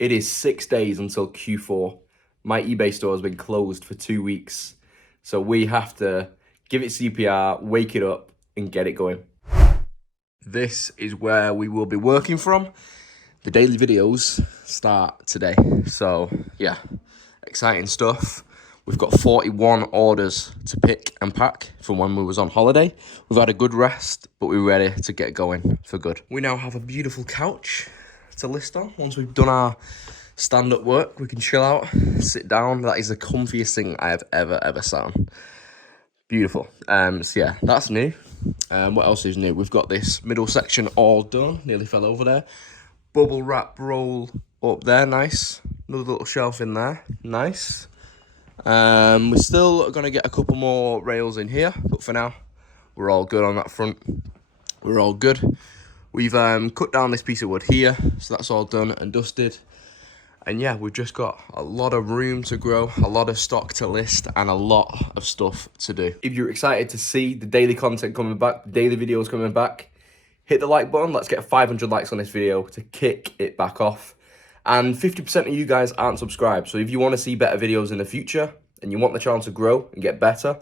It is 6 days until Q4. My eBay store has been closed for 2 weeks. So we have to give it CPR, wake it up, and get it going. This is where we will be working from. The daily videos start today. So yeah, exciting stuff. We've got 41 orders to pick and pack from when we was on holiday. We've had a good rest, but we're ready to get going for good. We now have a beautiful couch to list on. Once we've done our stand-up work, we can chill out, sit down. That is the comfiest thing I have ever sat on. Beautiful. So yeah, that's new. What else is new? We've got this middle section all done. Nearly fell over there. Bubble wrap roll up there, nice. Another little shelf in there, nice. We're still going to get a couple more rails in here, but for now, we're all good on that front. We're all good. We've cut down this piece of wood here, so that's all done and dusted. And yeah, we've just got a lot of room to grow, a lot of stock to list, and a lot of stuff to do. If you're excited to see the daily content coming back, the daily videos coming back, hit the like button. Let's get 500 likes on this video to kick it back off. And 50% of you guys aren't subscribed. So if you want to see better videos in the future and you want the channel to grow and get better,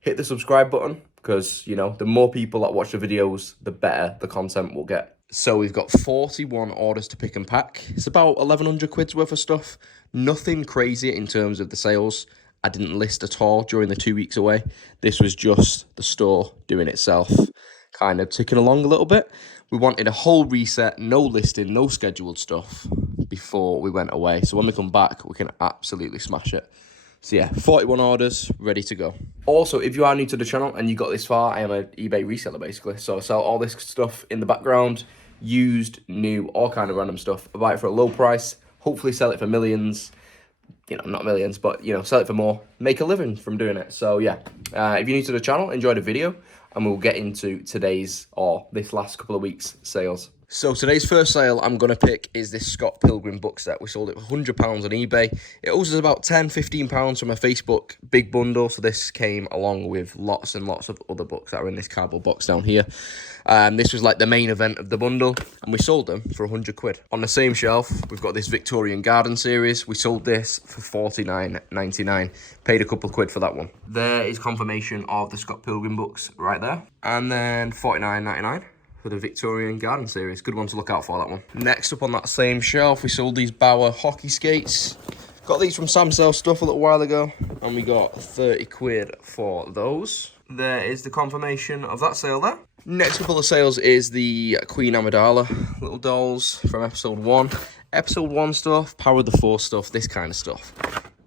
hit the subscribe button, because, you know, the more people that watch the videos, the better the content will get. So we've got 41 orders to pick and pack. It's about 1,100 quid's worth of stuff. Nothing crazy in terms of the sales. I didn't list at all during the 2 weeks away. This was just the store doing itself, kind of ticking along a little bit. We wanted a whole reset, no listing, no scheduled stuff before we went away. So when we come back, we can absolutely smash it. So yeah, 41 orders, ready to go. Also, if you are new to the channel and you got this far, I am an eBay reseller basically. So I sell all this stuff in the background, used, new, all kind of random stuff. I buy it for a low price, hopefully sell it for millions. You know, not millions, but, you know, sell it for more, make a living from doing it. So yeah, if you're new to the channel, enjoy the video, and we'll get into today's, or this last couple of weeks, sales. So today's first sale I'm going to pick is this Scott Pilgrim book set. We sold it for £100 on eBay. It owes us about £10–15 from a Facebook big bundle. So this came along with lots and lots of other books that are in this cardboard box down here. This was like the main event of the bundle, and we sold them for 100 quid. On the same shelf, we've got this Victorian Garden series. We sold this for £49.99. Paid a couple of quid for that one. There is confirmation of the Scott Pilgrim books right there. And then £49.99. for the Victorian Garden series. Good one to look out for, that one. Next up on that same shelf, we sold these Bauer hockey skates. Got these from Sam Sell Stuff a little while ago, and we got 30 quid for those. There is the confirmation of that sale there. Next couple of sales is the Queen Amidala little dolls from episode 1. Episode 1 stuff, Power of the Force stuff, this kind of stuff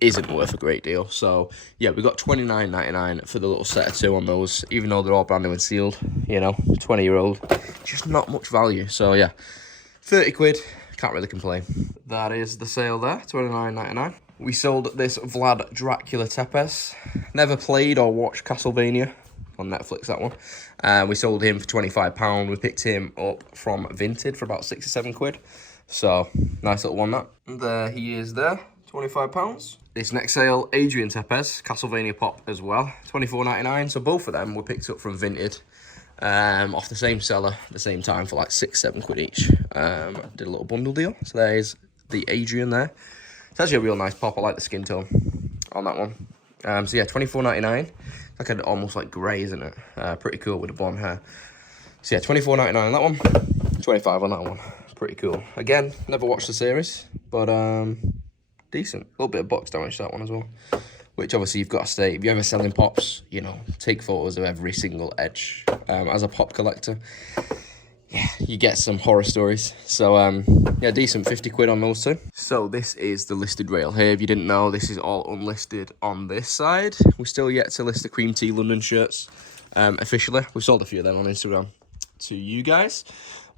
isn't worth a great deal. So yeah, we got £29.99 for the little set of 2 on those, even though they're all brand new and sealed. You know, 20-year-old, just not much value. So yeah, 30 quid, can't really complain. That is the sale there, £29.99. We sold this Vlad Dracula Tepes. Never played or watched Castlevania on Netflix, that one. We sold him for £25. We picked him up from Vinted for about 6 or 7 quid. So nice little one, that. And there he is there, £25. This next sale, Adrian Tepes, Castlevania Pop as well, £24.99. So both of them were picked up from Vinted, off the same seller at the same time for like 6–7 quid each. Did a little bundle deal. So there's the Adrian there. It's actually a real nice pop. I like the skin tone on that one. So yeah, £24.99. Like an almost like grey, isn't it? Pretty cool with the blonde hair. So yeah, £24.99 on that one, £25 on that one. Pretty cool. Again, never watched the series, but decent. A little bit of box damage that one as well, which obviously you've got to stay. If you're ever selling pops, you know, take photos of every single edge. As a pop collector, yeah, you get some horror stories. So yeah, decent, 50 quid on those 2. So this is the listed rail here. If you didn't know, this is all unlisted on this side. We're still yet to list the cream tea London shirts officially. We've sold a few of them on Instagram to you guys.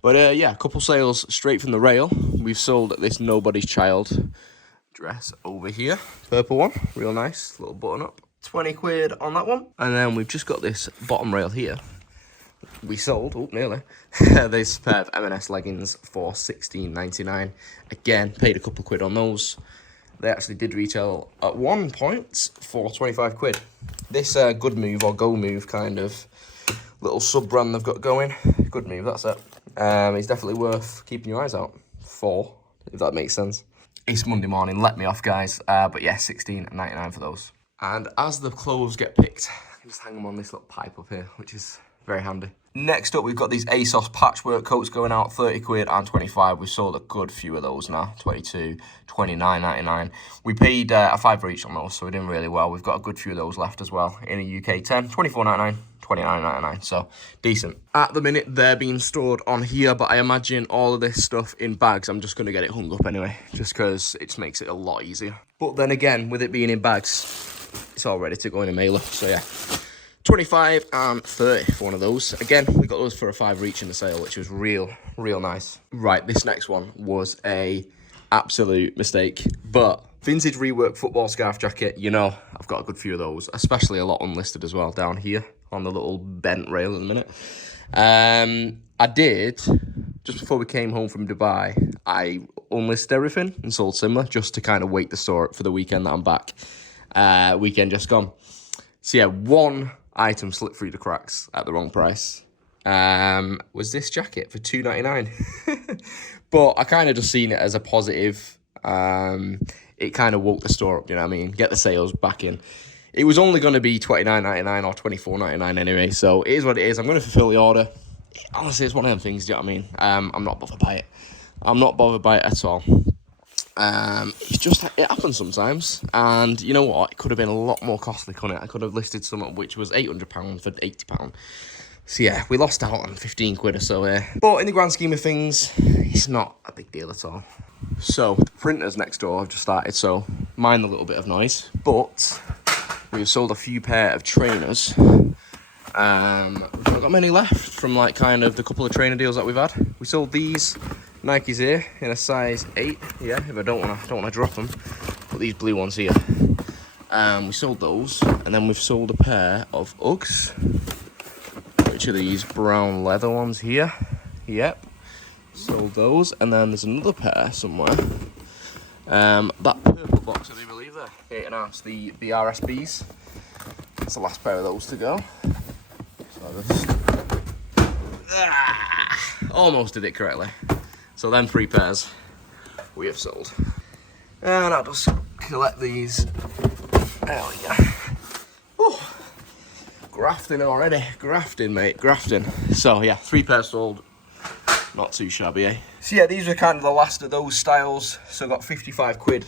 But yeah, a couple sales straight from the rail. We've sold this Nobody's Child dress over here. Purple one, real nice, little button up. 20 quid on that one. And then we've just got this bottom rail here. We sold, oh, nearly, this pair of M&S leggings for £16.99. Again, paid a couple of quid on those. They actually did retail at one point for 25 quid. This Good Move or Go Move kind of little sub-brand they've got going. Good Move, that's it. It's definitely worth keeping your eyes out for, if that makes sense. It's Monday morning, let me off, guys. But yeah, $16.99 for those. And as the clothes get picked, I just hang them on this little pipe up here, which is very handy. Next up, we've got these ASOS patchwork coats going out, 30 quid and 25. We've sold a good few of those now, 22, 29.99. We paid a £5 each on those, so we're doing really well. We've got a good few of those left as well in a UK 10, 24.99. 29.99, so decent. At the minute, they're being stored on here, but I imagine all of this stuff in bags. I'm just going to get it hung up anyway, just because it makes it a lot easier. But then again, with it being in bags, it's all ready to go in a mailer, so yeah. 25 and 30 for one of those. Again, we got those for a £5 each in the sale, which was real nice. Right, this next one was a absolute mistake, but vintage rework football scarf jacket, you know, I've got a good few of those, especially a lot unlisted as well down here on the little bent rail in a minute. I did, just before we came home from Dubai, I unlisted everything and sold similar just to kind of wait the store up for the weekend that I'm back. Weekend just gone. So yeah, one item slipped through the cracks at the wrong price. Was this jacket for $2.99. But I kind of just seen it as a positive. It kind of woke the store up, you know what I mean? Get the sales back in. It was only going to be $29.99 or $24.99 anyway, so it is what it is. I'm going to fulfill the order. Honestly, it's one of them things, do you know what I mean? I'm not bothered by it. I'm not bothered by it at all. It's just, it happens sometimes, and you know what? It could have been a lot more costly, couldn't it? I could have listed something which was £800 for £80. So yeah, we lost out on 15 quid or so here. But in the grand scheme of things, it's not a big deal at all. So, the printers next door have just started, so mind a little bit of noise. But we've sold a few pair of trainers. We've not got many left from like kind of the couple of trainer deals that we've had. We sold these Nikes here in a size 8. Yeah, if I don't wanna drop them. Put these blue ones here. We sold those, and then we've sold a pair of Uggs, which are these brown leather ones here. Yep. Sold those, and then there's another pair somewhere. That purple box, I do believe there. 8.5, the RSBs. That's the last pair of those to go. So I just almost did it correctly. So then 3 pairs we have sold. And I'll just collect these. There we go. Whew. Grafting already. Grafting, mate. Grafting. So yeah, 3 pairs sold. Not too shabby, eh? So yeah, these were kind of the last of those styles. So I got 55 quid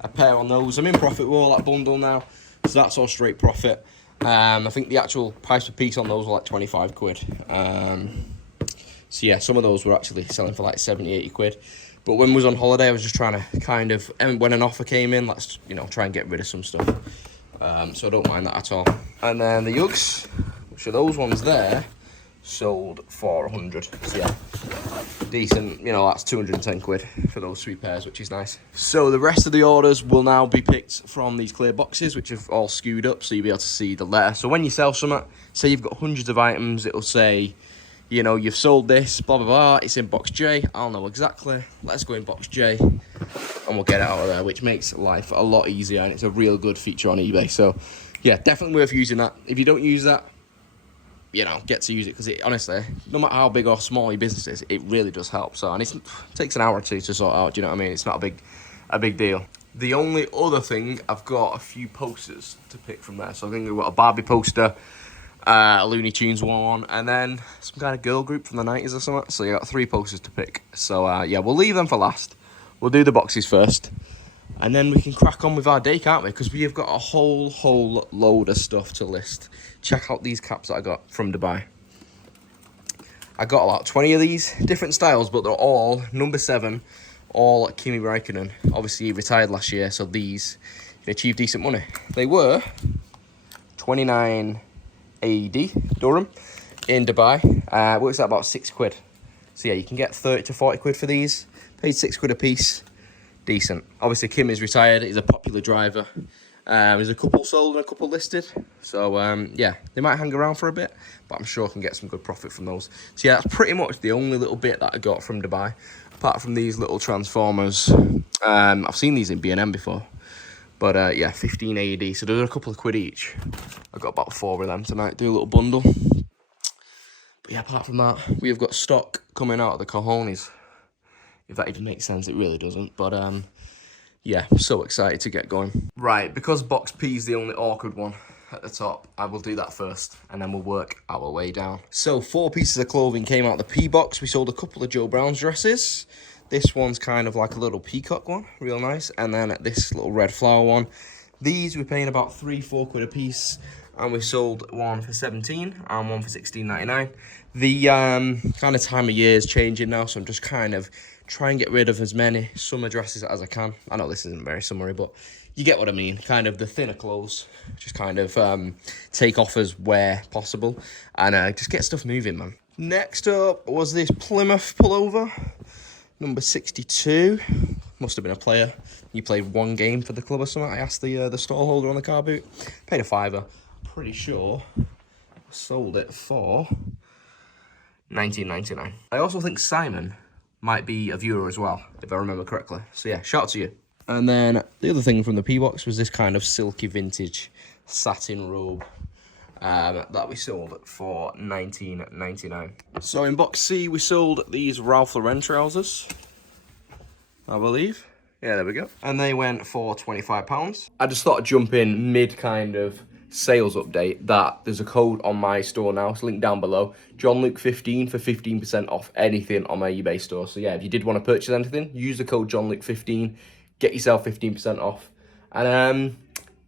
a pair on those. I'm in profit with all that bundle now, so that's all straight profit. I think the actual price per piece on those were like 25 quid. So yeah, some of those were actually selling for like 70, 80 quid. But when we was on holiday, I was just trying to kind of, and when an offer came in, let's, you know, try and get rid of some stuff. So I don't mind that at all. And then the Uggs, which are those ones there, sold for 100. So yeah, decent, you know, that's 210 quid for those 3 pairs, which is nice. So the rest of the orders will now be picked from these clear boxes, which have all skewed up, so you'll be able to see the letter. So when you sell something, say you've got hundreds of items, it'll say, you know, you've sold this, blah, blah, blah, it's in box J. I'll know exactly. Let's go in box J, and we'll get it out of there, which makes life a lot easier, and it's a real good feature on eBay. So yeah, definitely worth using that. If you don't use that, you know, get to use it, because it honestly, no matter how big or small your business is, it really does help. So, and it takes an hour or two to sort out, do you know what I mean? It's not a big deal. The only other thing, I've got a few posters to pick from there. So I think we've got a Barbie poster, a Looney Tunes one, and then some kind of girl group from the 90s or something. So you got 3 posters to pick. So yeah, we'll leave them for last. We'll do the boxes first, and then we can crack on with our day, can't we? Because we have got a whole load of stuff to list. Check out these caps that I got from Dubai. I got about 20 of these different styles, but they're all number 7, all Kimi Räikkönen. Obviously, he retired last year, so these can achieve decent money. They were 29 AED Durham in Dubai. Works out about 6 quid. So yeah, you can get 30 to 40 quid for these. Paid 6 quid a piece. Decent. Obviously, Kim is retired. He's a popular driver. There's a couple sold and a couple listed. So, yeah, they might hang around for a bit, but I'm sure I can get some good profit from those. So, yeah, that's pretty much the only little bit that I got from Dubai, apart from these little Transformers. I've seen these in B&M before. But, yeah, 15 AED. So, they're a couple of quid each. I got about 4 of them tonight. Do a little bundle. But, yeah, apart from that, we have got stock coming out of the cojones. If that even makes sense, it really doesn't. But, yeah, so excited to get going. Right, because box P is the only awkward one at the top, I will do that first, and then we'll work our way down. So 4 pieces of clothing came out of the P box. We sold a couple of Joe Brown's dresses. This one's kind of like a little peacock one, real nice. And then this little red flower one. These we're paying about £3-4 a piece, and we sold one for 17 and one for 16.99. The kind of time of year is changing now, so I'm just kind of trying to get rid of as many summer dresses as I can. I know this isn't very summery, but you get what I mean. Kind of the thinner clothes, just kind of take offers where possible, and just get stuff moving, man. Next up was this Plymouth pullover, number 62. Must have been a player. You played 1 game for the club or something. I asked the stall holder on the car boot. Paid a £5. Pretty sure I sold it for $19.99. I also think Simon might be a viewer as well, if I remember correctly. So yeah, shout out to you. And then the other thing from the P-Box was this kind of silky vintage satin robe that we sold for $19.99. So in box C, we sold these Ralph Lauren trousers, I believe. Yeah, there we go. And they went for £25. I just thought I'd jump in mid kind of sales update that there's a code on my store now. It's linked down below. jonluc15 for 15% off anything on my eBay store. So yeah, if you did want to purchase anything, use the code jonluc15. Get yourself 15% off. And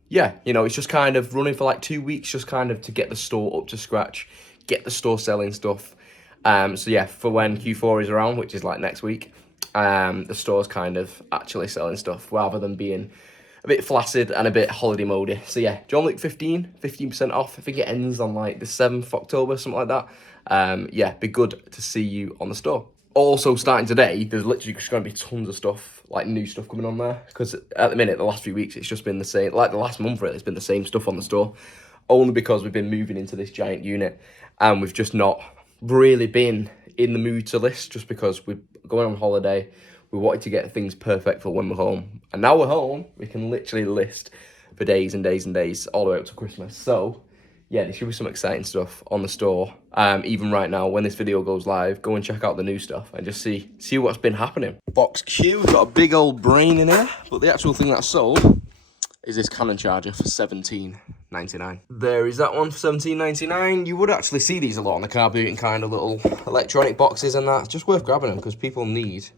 yeah, you know, it's just kind of running for like 2 weeks, just kind of to get the store up to scratch, get the store selling stuff. So yeah, for when Q4 is around, which is like next week, the store's kind of actually selling stuff rather than being a bit flaccid and a bit holiday mody. So yeah, jonluc15, 15% off. I think it ends on like the 7th of October, something like that. Yeah, be good to see you on the store. Also, starting today, there's literally just going to be tons of stuff, like new stuff coming on there. Because at the minute, the last few weeks, it's just been the same. Like the last month, really, it's been the same stuff on the store. Only because we've been moving into this giant unit. And we've just not really been in the mood to list, just because we're going on holiday. We wanted to get things perfect for when we're home. And now we're home, we can literally list for days and days and days, all the way up to Christmas. So yeah, there should be some exciting stuff on the store. Even right now, when this video goes live, go and check out the new stuff and just see what's been happening. Box Q, we've got a big old brain in here, but the actual thing that's sold is this Canon charger for $17.99. There is that one for $17.99. You would actually see these a lot on the car boot and kind of little electronic boxes and that. It's just worth grabbing them because people need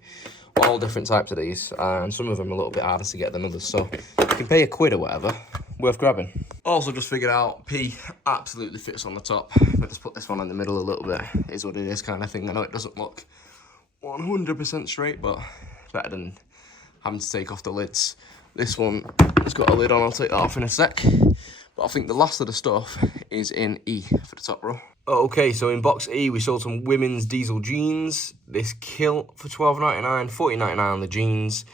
all different types of these, and some of them are a little bit harder to get than others, so you can pay £1 or whatever, worth grabbing. Also just figured out P absolutely fits on the top, but just put this one in the middle a little bit, is what it is kind of thing. I know it doesn't look 100% straight, but better than having to take off the lids. This one has got a lid on, I'll take that off in a sec, but I think the last of the stuff is in E for the top row. Okay, so in box E, we sold some women's diesel jeans. This kilt for $12.99, $14.99 on the jeans,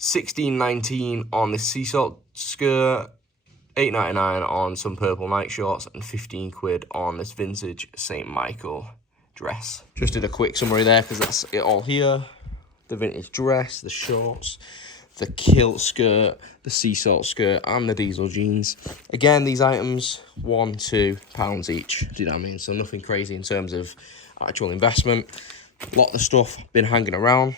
$16.19 on this sea salt skirt, $8.99 on some purple night shorts, and £15 on this vintage St. Michael dress. Just did a quick summary there because that's it all here. The vintage dress, the shorts, the kilt skirt, the sea salt skirt, and the diesel jeans. Again, these items, £1-2 each. Do you know what I mean? So nothing crazy in terms of actual investment. A lot of the stuff been hanging around.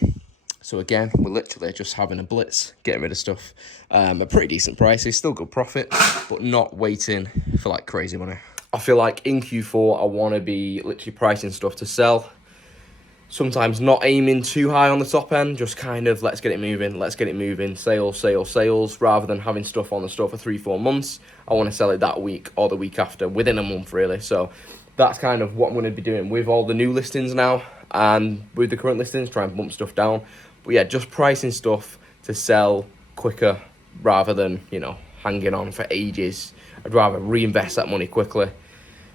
So again, we're literally just having a blitz, getting rid of stuff at pretty decent prices. Still good profit, but not waiting for like crazy money. I feel like in Q4, I want to be literally pricing stuff to sell. Sometimes not aiming too high on the top end, just kind of let's get it moving, sales, rather than having stuff on the store for 3-4 months. I want to sell it that week or the week after, within a month really. So that's kind of what I'm going to be doing with all the new listings now, and with the current listings, try and bump stuff down. But yeah, just pricing stuff to sell quicker rather than, you know, hanging on for ages. I'd rather reinvest that money quickly.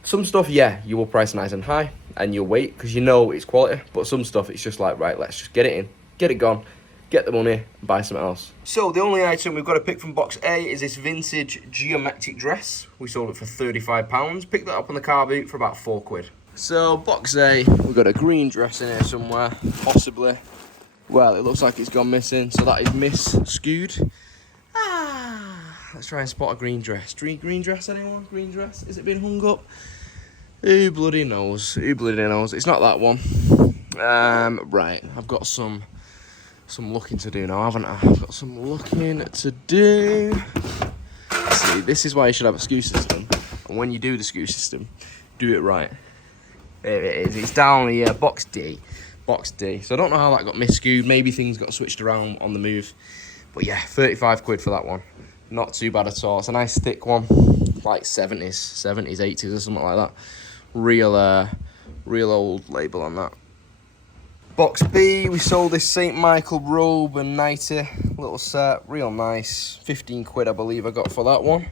Some stuff, yeah, you will price nice and high and you'll wait because you know it's quality. But some stuff, it's just like, right, let's just get it in, get it gone, get the money, and buy something else. So the only item we've got to pick from box A is this vintage geometric dress. We sold it for £35. Picked that up on the car boot for about £4. So box A, we've got a green dress in here somewhere, possibly. Well, it looks like it's gone missing, so that is Miss Skewed. Let's try and spot a green dress. Green dress, anyone? Green dress? Is it being hung up? Who bloody knows? Who bloody knows? It's not that one. Right, I've got some some looking to do now, haven't I? I've got some looking to do. See, this is why you should have a SKU system. And when you do the SKU system, do it right. There it is. It's down here, box D. Box D. So I don't know how that got miscued. Maybe things got switched around on the move. But yeah, 35 quid for that one. Not too bad at all. It's a nice thick one. Like 70s, 80s or something like that. Real old label on that. Box B, we sold this St. Michael robe and nightie. Little set, real nice. 15 quid, I believe I got for that one.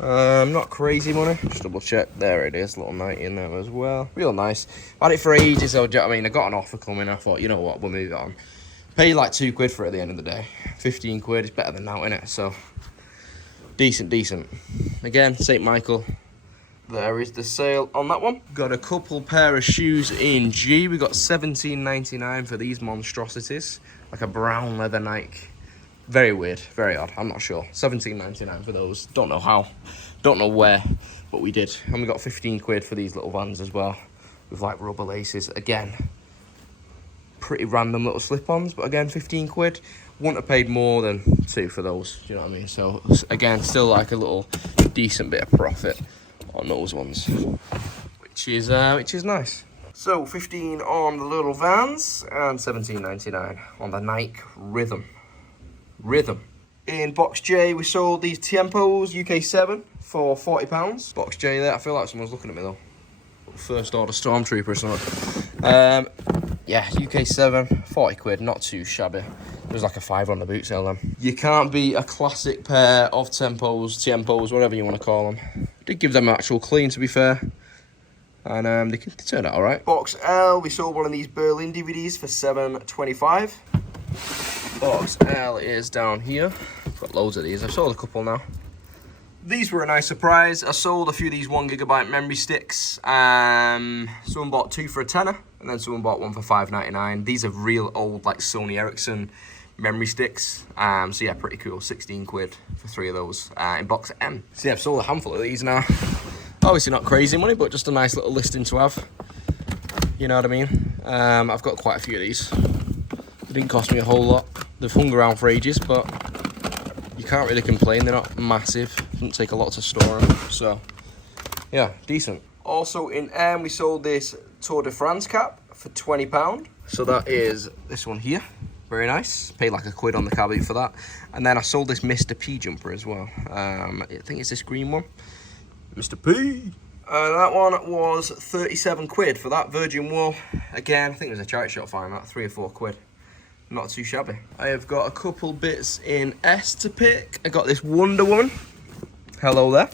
Not crazy money. Just double check. There it is, little nightie in there as well. Real nice. Had it for ages, so, I mean, I got an offer coming. I thought, you know what, we'll move it on. Paid like 2 quid for it at the end of the day. 15 quid, it's better than now, innit? So, decent. Again, St. Michael. There is the sale on that one. Got a couple pair of shoes in G. We got $17.99 for these monstrosities. Like a brown leather Nike. Very weird, very odd. I'm not sure. $17.99 for those. Don't know how. Don't know where, but we did. And we got 15 quid for these little Vans as well. With like rubber laces. Again, pretty random little slip-ons. But again, 15 quid. Wouldn't have paid more than 2 for those. Do you know what I mean? So again, still like a little decent bit of profit on those ones, which is nice. So 15 on the little Vans and $17.99 on the Nike Rhythm. In box J, we sold these Tiempos UK7 for £40. Box J there. I feel like someone's looking at me though. First order stormtrooper or something. Yeah, UK7, 40 quid, not too shabby. There's like a 5 on the boot sale then. You can't beat a classic pair of Tiempos, whatever you want to call them. Did give them an actual clean, to be fair. And they turned out alright. Box L, we sold one of these Berlin DVDs for $7.25. Box L is down here. I've got loads of these. I've sold a couple now. These were a nice surprise. I sold a few of these 1GB memory sticks. Someone bought 2 for a tenner, and then someone bought 1 for $5.99. These are real old, like Sony Ericsson memory sticks. So yeah, pretty cool. 16 quid for 3 of those in box M. So yeah, I've sold a handful of these now. Obviously not crazy money, but just a nice little listing to have. You know what I mean? I've got quite a few of these. They didn't cost me a whole lot. They've hung around for ages, but you can't really complain. They're not massive. Doesn't take a lot to store them. So yeah, decent. Also in M, we sold this Tour de France cap for £20. So that is this one here. Very nice. Paid like a quid on the cabbie for that. And then I sold this Mr. P jumper as well. I think it's this green one. Mr. P. That one was 37 quid for that Virgin wool. Again, I think it was a charity shop fine, that 3 or 4 quid. Not too shabby. I have got a couple bits in S to pick. I got this Wonder Woman. Hello there.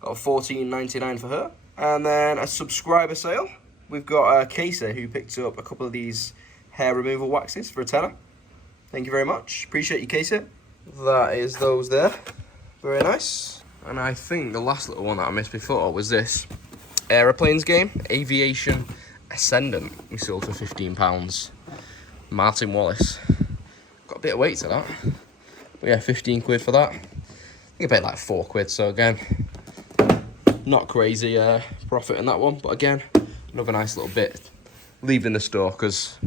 Got $14.99 for her. And then a subscriber sale. We've got Casey who picked up a couple of these hair removal waxes for a tenner. Thank you very much. Appreciate you, Casey. That is those there. Very nice. And I think the last little one that I missed before was this Aeroplanes game, Aviation Ascendant. We sold for £15. Martin Wallace. Got a bit of weight to that. But yeah, 15 quid for that. I think I paid like 4 quid, so again, not crazy profit in that one. But again, another nice little bit. Leaving the store because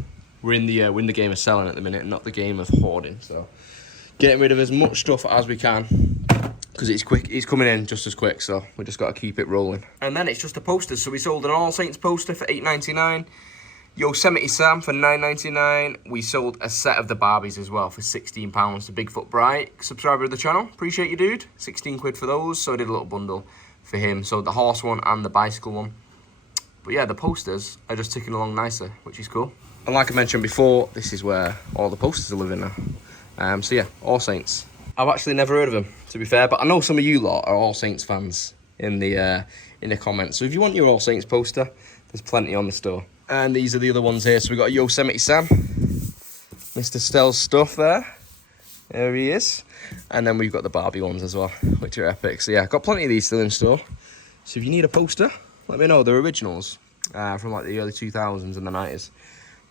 we're in the game of selling at the minute, not the game of hoarding. So getting rid of as much stuff as we can. Because it's quick, it's coming in just as quick, so we just got to keep it rolling. And then it's just the posters. So we sold an All Saints poster for $8.99. Yosemite Sam for $9.99. We sold a set of the Barbies as well for £16 to Bigfoot Bright, subscriber of the channel. Appreciate you, dude. 16 quid for those. So I did a little bundle for him. So the horse one and the bicycle one. But yeah, the posters are just ticking along nicer, which is cool. And like I mentioned before, this is where all the posters are living now. So yeah, All Saints. I've actually never heard of them, to be fair, but I know some of you lot are All Saints fans in the comments. So if you want your All Saints poster, there's plenty on the store. And these are the other ones here. So we've got a Yosemite Sam, Mr. Stell's stuff there. There he is. And then we've got the Barbie ones as well, which are epic. So yeah, got plenty of these still in store. So if you need a poster, let me know. They're originals from like the early 2000s and the 90s,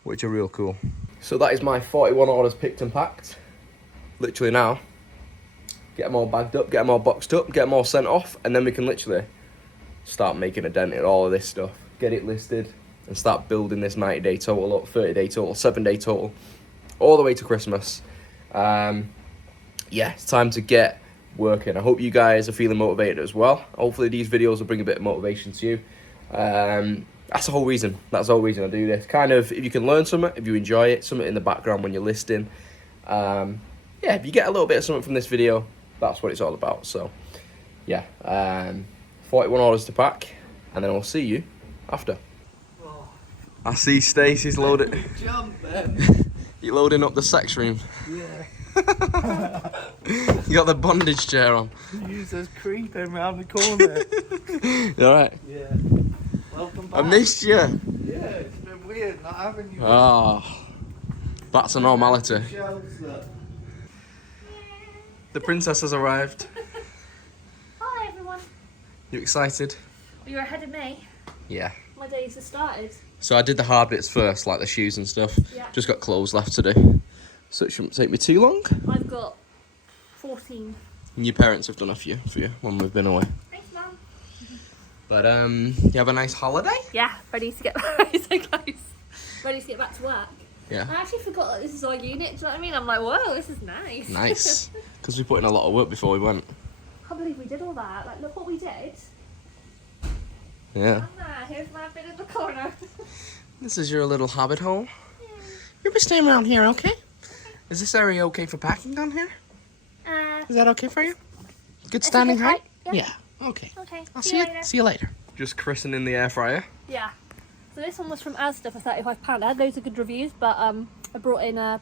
which are real cool. So that is my 41 orders picked and packed. Literally now. Get them all bagged up, get them all boxed up, get them all sent off, and then we can literally start making a dent in all of this stuff. Get it listed and start building this 90-day total up, 30-day total, 7-day total, all the way to Christmas. Yeah, it's time to get working. I hope you guys are feeling motivated as well. Hopefully these videos will bring a bit of motivation to you. That's the whole reason. That's the whole reason I do this. Kind of, if you can learn something, if you enjoy it, something in the background when you're listing. Yeah, if you get a little bit of something from this video, that's what it's all about. So, yeah, 41 orders to pack, and then I'll see you after. I see Stacey's loading. Jump then. You're loading up the sex room. Yeah. You got the bondage chair on. User's creeping round the corner. You alright? Yeah. Welcome back. I missed you. Yeah, it's been weird not having you. Oh, back to normality. Shelves up. The princess has arrived. Hi everyone. You excited? You're ahead of me. Yeah. My days have started. So I did the hard bits first, like the shoes and stuff. Yeah. Just got clothes left to do. So it shouldn't take me too long. I've got 14. And your parents have done a few for you when we've been away. Thanks, Mum. But you have a nice holiday? Yeah, ready to get so close. Ready to get back to work. Yeah. I actually forgot that this is our unit. Do you know what I mean? I'm like, whoa, this is nice. Nice. Because we put in a lot of work before we went. I can't believe we did all that. Like, look what we did. Yeah. Here's my bit in the corner. This is your little hobbit hole. You'll be staying around here, okay? Is this area okay for parking down here? Is that okay for you? Good standing height? Yeah. Okay. Okay. I'll see you later. Just christening the air fryer. Yeah. So this one was from Asda for £35. I had loads of good reviews, but I brought in a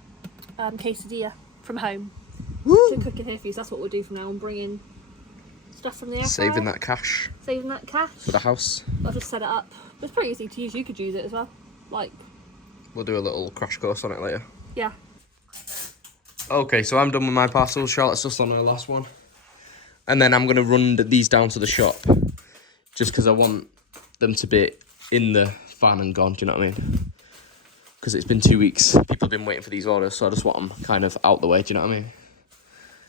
quesadilla from home to cook in here for you. So that's what we'll do from now on. Bring in stuff from the air fryer. Saving that cash Saving that cash. for the house. I'll just set it up. It's pretty easy to use. You could use it as well. Like. We'll do a little crash course on it later. Yeah. Okay, so I'm done with my parcels. Charlotte's just on her last one. And then I'm going to run these down to the shop. Just because I want them to be in the van and gone, do you know what I mean? Because it's been 2 weeks. People have been waiting for these orders, so I just want them kind of out the way, do you know what I mean?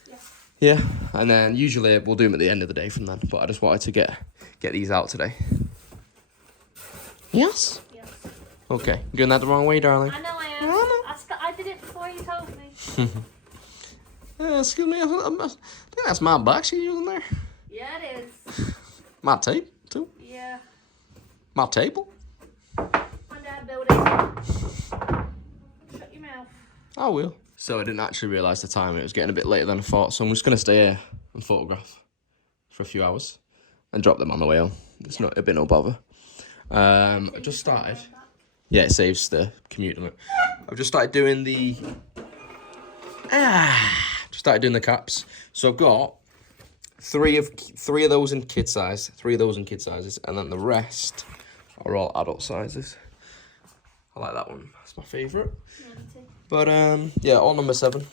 Yeah. Yeah, and then usually we'll do them at the end of the day from then. But I just wanted to get these out today. Yes? Yes. Okay, you're doing that the wrong way, darling. I know I am. I did it before you told me. Excuse me, I think that's my box you're using there. Yeah, it is. My tape, too. Yeah. My table. My dad built it. Shut your mouth. I will. So I didn't actually realise the time. It was getting a bit later than I thought, so I'm just going to stay here and photograph for a few hours and drop them on the way home. It's not a bit no bother. I just started. Yeah, it saves the commute on it. I've just started doing the caps. So I've got three of those in kid size, and then the rest are all adult sizes. I like that one. That's my favourite. Yeah, me too. But yeah, all number 7,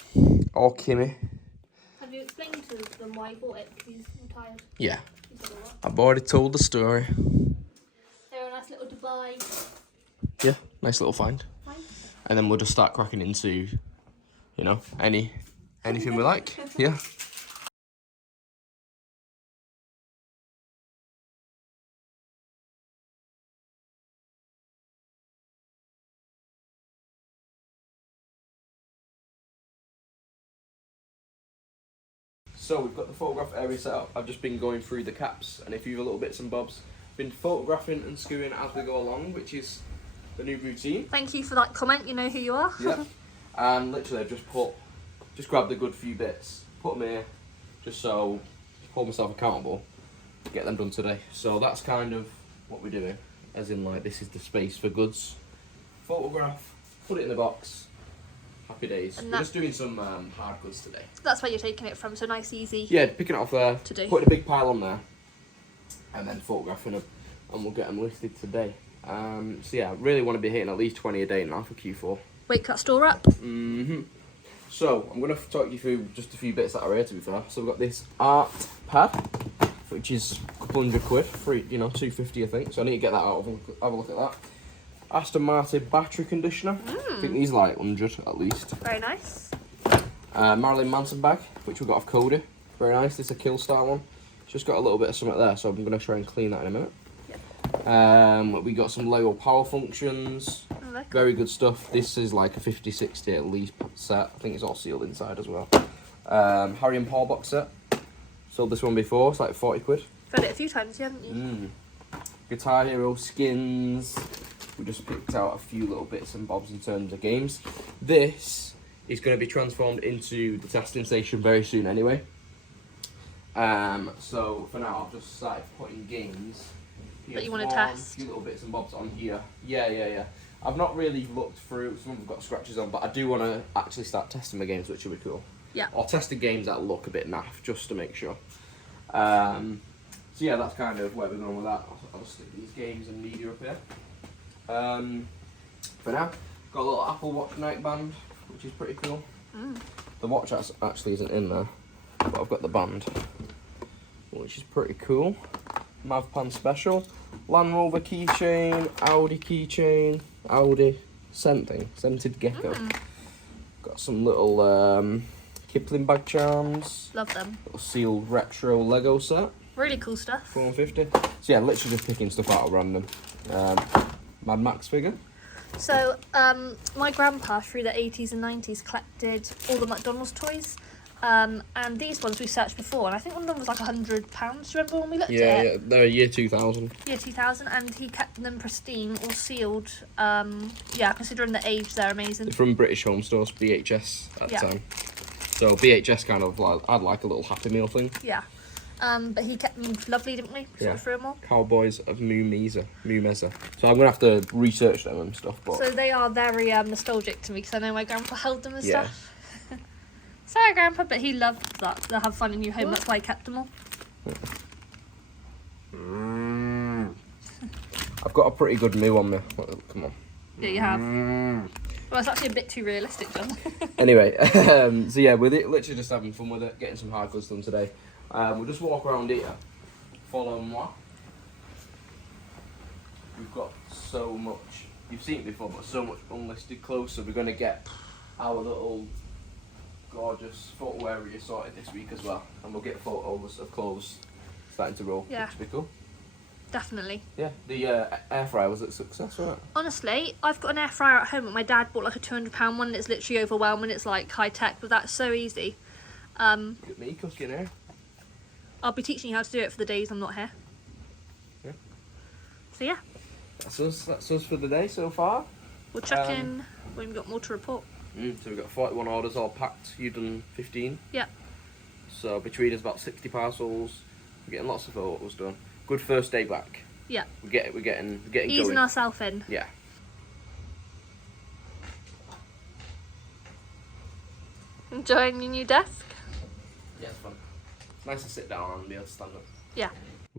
all Kimmy. Have you explained to them why you bought it? Because he's retired. Yeah, You said what? I've already told the story. They're a nice little Dubai. Yeah, nice little find. Fine. And then we'll just start cracking into, you know, anything we like. Yeah. So we've got the photograph area set up. I've just been going through the caps and a few little bits and bobs. Been photographing and skewing as we go along, which is the new routine. Thank you for that comment. You know who you are. Yeah. And literally I've just grabbed the good few bits, put them here, just so hold myself accountable, get them done today. So that's kind of what we're doing, as in like this is the space for goods. Photograph, put it in the box, happy days. And we're just doing some hard goods today. That's where you're taking it from. So nice, easy. Yeah, picking it off there, To do. putting a big pile on there, and then photographing them, and we'll get them listed today. So yeah, I really want to be hitting at least 20 a day now for Q4. Wake that store up. So I'm going to talk you through just a few bits that are here, to be fair. So we've got this art pad, which is a couple £100, free, you know, £250 I think. So I need to get that out. Have a look at that. Aston Martin battery conditioner. I think these are like 100 at least. Very nice. Marilyn Manson bag, which we got off Cody. Very nice. This is a Killstar one. It's just got a little bit of something there, so I'm going to try and clean that in a minute. We got some Lego power functions. they're cool. Very good stuff. This is like a 50-60 at least set. I think it's all sealed inside as well. Harry and Paul box set. Sold this one before. It's like 40 quid. You've had it a few times, haven't you? Guitar Hero skins. We just picked out a few little bits and bobs in terms of games. This is going to be transformed into the testing station very soon anyway. So for now, I've just started putting games That you want to PS1, test? a few little bits and bobs on here. Yeah. I've not really looked through. Some of them have got scratches on, but I do want to actually start testing my games, which will be cool. Yeah. Or testing games that look a bit naff, just to make sure. So yeah, that's kind of where we're going with that. I'll just stick these games and media up here. For now, got a little Apple Watch Nike band, which is pretty cool. The watch actually isn't in there, but I've got the band, which is pretty cool. Mavpan Special, Land Rover keychain, Audi keychain, Audi scented gecko. Got some little Kipling bag charms. Love them. Little sealed retro Lego set. Really cool stuff. 450. So yeah, literally just picking stuff out at random. Mad Max figure. So, my grandpa through the 80s and 90s collected all the McDonald's toys. And these ones we searched before, and I think one of them was like £100. Do you remember when we looked at it? Yeah, they're year 2000. Year 2000, and he kept them pristine, all sealed. Considering the age, they're amazing. They're from British Home Stores, BHS at the Yeah. time. So BHS kind of like, I'd like a little Happy Meal thing. Yeah. But he kept them lovely, didn't we? Sort of through them all. Cowboys of Mumeza. So I'm going to have to research them and stuff. But So they are very nostalgic to me, because I know my grandpa held them and Yeah. stuff. Sorry, Grandpa, but he loved that, to have fun in your home. That's why he kept them all. I've got a pretty good moo on me. Come on. Yeah, you have. Well, it's actually a bit too realistic, John. Anyway, so yeah, we're literally just having fun with it, getting some hard goods done today. We'll just walk around here. Follow moi. We've got so much, you've seen it before, but so much unlisted clothes, so we're going to get our little gorgeous footwear area sorted this week as well, and we'll get photos of clothes starting to roll, Yeah. which will be cool. Definitely. Yeah, the air fryer was a success, wasn't it? Honestly, I've got an air fryer at home, but my dad bought like a £200 one, and it's literally overwhelming. It's like high tech, but that's so easy. Look at me cooking here. I'll be teaching you how to do it for the days I'm not here. Yeah. So yeah, That's us for the day so far. we'll check in when we've got more to report. So we've got 41 orders all packed. You've done 15. Yeah. So between us about 60 parcels. We're getting lots of photos done. Good first day back. Yeah. We're getting Easing going. ourselves in. Yeah. Enjoying your new desk? Yeah, it's fun. It's nice to sit down and be able to stand up. Yeah.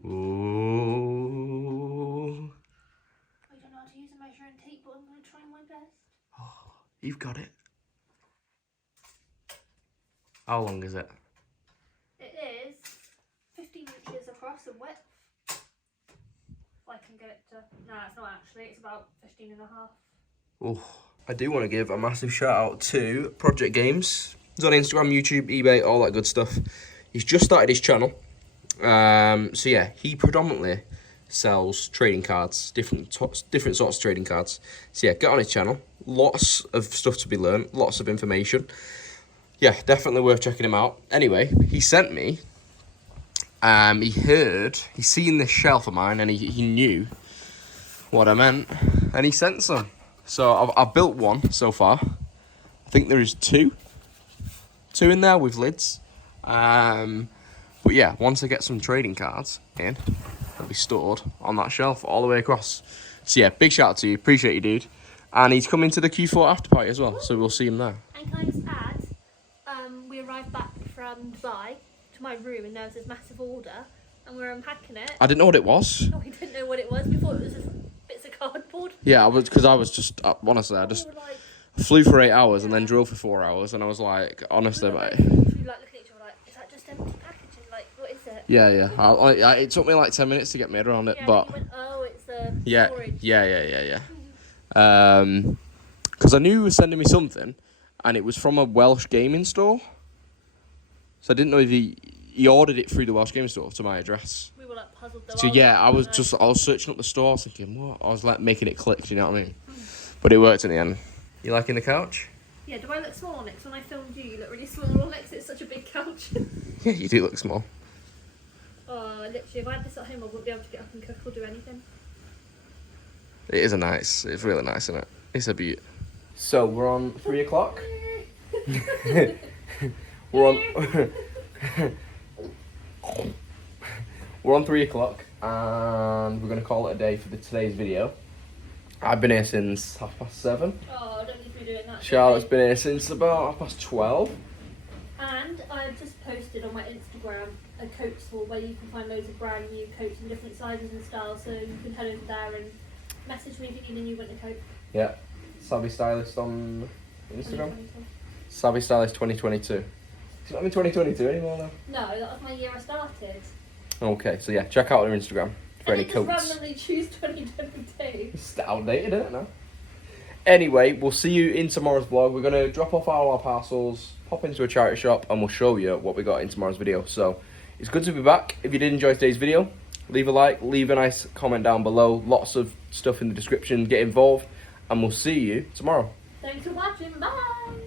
Ooh. I don't know how to use a measuring tape, but I'm going to try my best. You've got it. How long is it? It is 15 inches across in width. If I can get it to... No, it's not actually. It's about 15 and a half. Oh, I do want to give a massive shout out to Project Games. He's on Instagram, YouTube, eBay, all that good stuff. He's just started his channel. So yeah, he predominantly sells trading cards, different sorts of trading cards. So yeah, get on his channel. Lots of stuff to be learned, lots of information. Yeah, definitely worth checking him out. Anyway, he sent me. He's seen this shelf of mine, and he knew what I meant, and he sent some. So I've built one so far. I think there is two in there with lids. But yeah, once I get some trading cards in, they'll be stored on that shelf all the way across. So yeah, big shout out to you, appreciate you, dude. And he's coming to the Q4 after party as well, so we'll see him there. And can I just add, we arrived back from Dubai to my room, and there was this massive order, and we were unpacking it. I didn't know what it was. We didn't know what it was. We thought it was just bits of cardboard. Yeah, because I was just, honestly, I just We were like, flew for 8 hours and then drove for 4 hours, and I was like, honestly, we were mate. like looking at each other like, is that just empty packaging? Like, what is it? Yeah. It took me like 10 minutes to get my head around it, Yeah, but and then you went, oh, it's the yeah. storage. Because I knew he was sending me something, and it was from a Welsh gaming store. So I didn't know if he ordered it through the Welsh gaming store to my address. We were like puzzled though. So yeah, I was searching up the store, thinking, what? I was like making it click, you know what I mean? But it worked in the end. You liking the couch? Yeah, do I look small on it? 'Cause when I filmed you, you look really small on it 'cause it's such a big couch. Yeah, you do look small. Oh, literally, if I had this at home, I wouldn't be able to get up and cook or do anything. It's really nice, isn't it? It's a beaut. So we're on 3 o'clock. we're on we're on 3 o'clock, and we're gonna call it a day for today's video. I've been here since 7:30. Oh, I don't need to be doing that. Charlotte's been here since about 12:30. And I've just posted on my Instagram a coat store where you can find loads of brand new coats in different sizes and styles, so you can head over there and message me if you need a new winter coat. Yeah, Savvy Stylist on Instagram. 2022. Savvy Stylist 2022. It's not in 2022 anymore though. No, that was my year I started. Okay, so yeah, check out her Instagram for any I didn't coats. just randomly choose 2022. It's outdated, isn't it now? Anyway, we'll see you in tomorrow's vlog. We're going to drop off all our parcels, pop into a charity shop, and we'll show you what we got in tomorrow's video. So, it's good to be back. If you did enjoy today's video, leave a like, leave a nice comment down below. Lots of stuff in the description. Get involved, and we'll see you tomorrow. Thanks for watching. Bye!